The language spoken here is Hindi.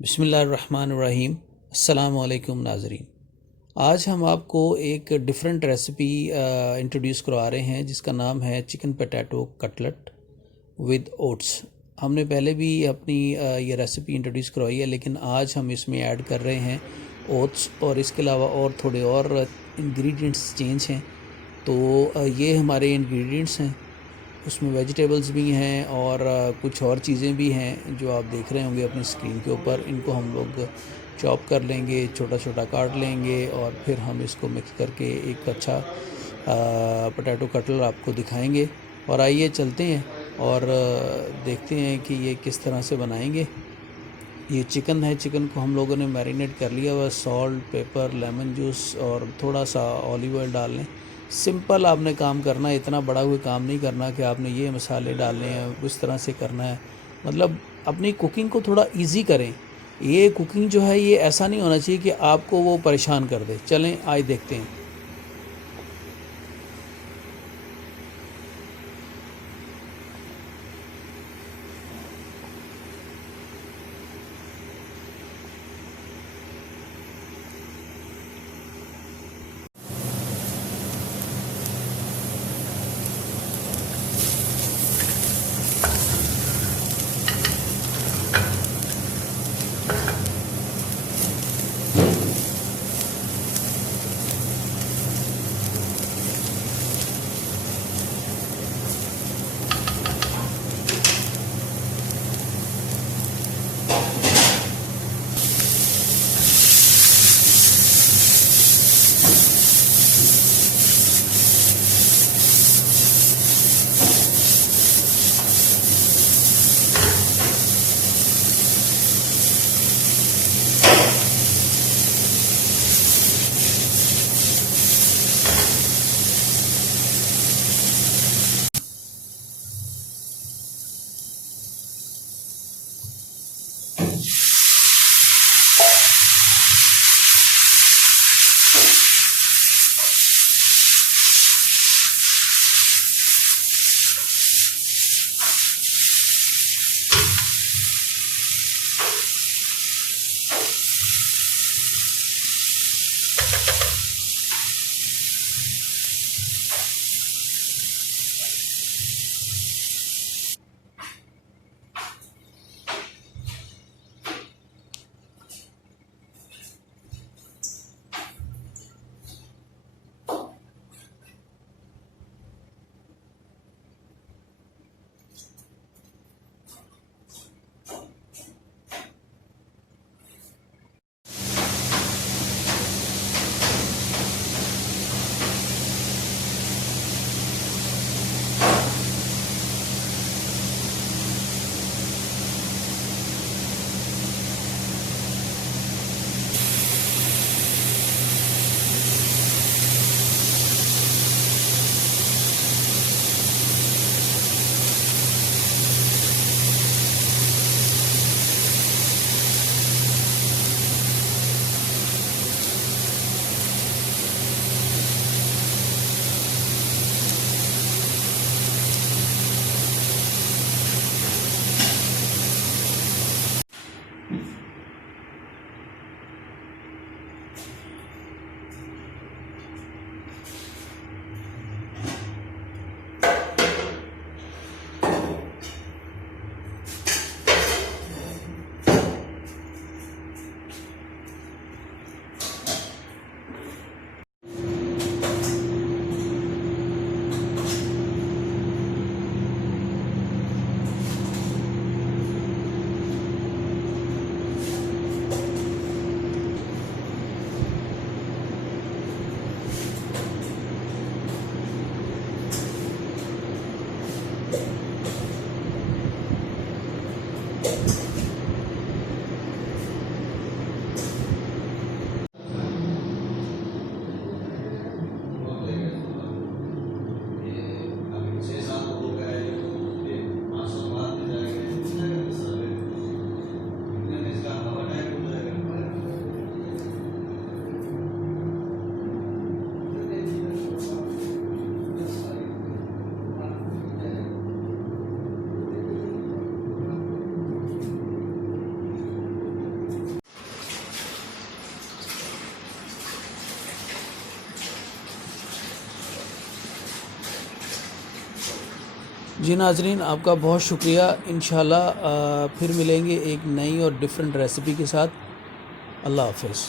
बिस्मिल्लाहिर्रहमानिर्रहीम। अस्सलामुअलैकुम नाज़रीन। आज हम आपको एक डिफरेंट रेसिपी इंट्रोड्यूस करवा रहे हैं जिसका नाम है chicken potato cutlet with oats. हमने पहले भी अपनी ये रेसिपी इंट्रोड्यूस करवाई है, लेकिन आज हम इसमें ऐड कर रहे हैं ओट्स और इसके अलावा और थोड़े और इंग्रेडिएंट्स चेंज हैं। तो ये हमारे इंग्रेडिएंट्स हैं, उसमें वेजिटेबल्स भी हैं और कुछ और चीज़ें भी हैं जो आप देख रहे होंगे अपनी स्क्रीन के ऊपर। इनको हम लोग चॉप कर लेंगे, छोटा छोटा काट लेंगे और फिर हम इसको मिक्स करके एक अच्छा पोटैटो कटलेट आपको दिखाएंगे। और आइए चलते हैं और देखते हैं कि ये किस तरह से बनाएंगे। ये चिकन है, चिकन को हम लोगों ने मैरिनेट कर लिया हुआ, सॉल्ट, पेपर, लेमन जूस और थोड़ा सा ऑलिव ऑयल डाल लें। सिंपल आपने काम करना है, इतना बड़ा कोई काम नहीं करना कि आपने ये मसाले डालने हैं, उस तरह से करना है। मतलब अपनी कुकिंग को थोड़ा इजी करें। ये कुकिंग जो है ये ऐसा नहीं होना चाहिए कि आपको वो परेशान कर दे। चलें आज देखते हैं। जी नाजरीन, आपका बहुत शुक्रिया। इंशाल्लाह फिर मिलेंगे एक नई और डिफरेंट रेसिपी के साथ। अल्लाह हाफ़िज़।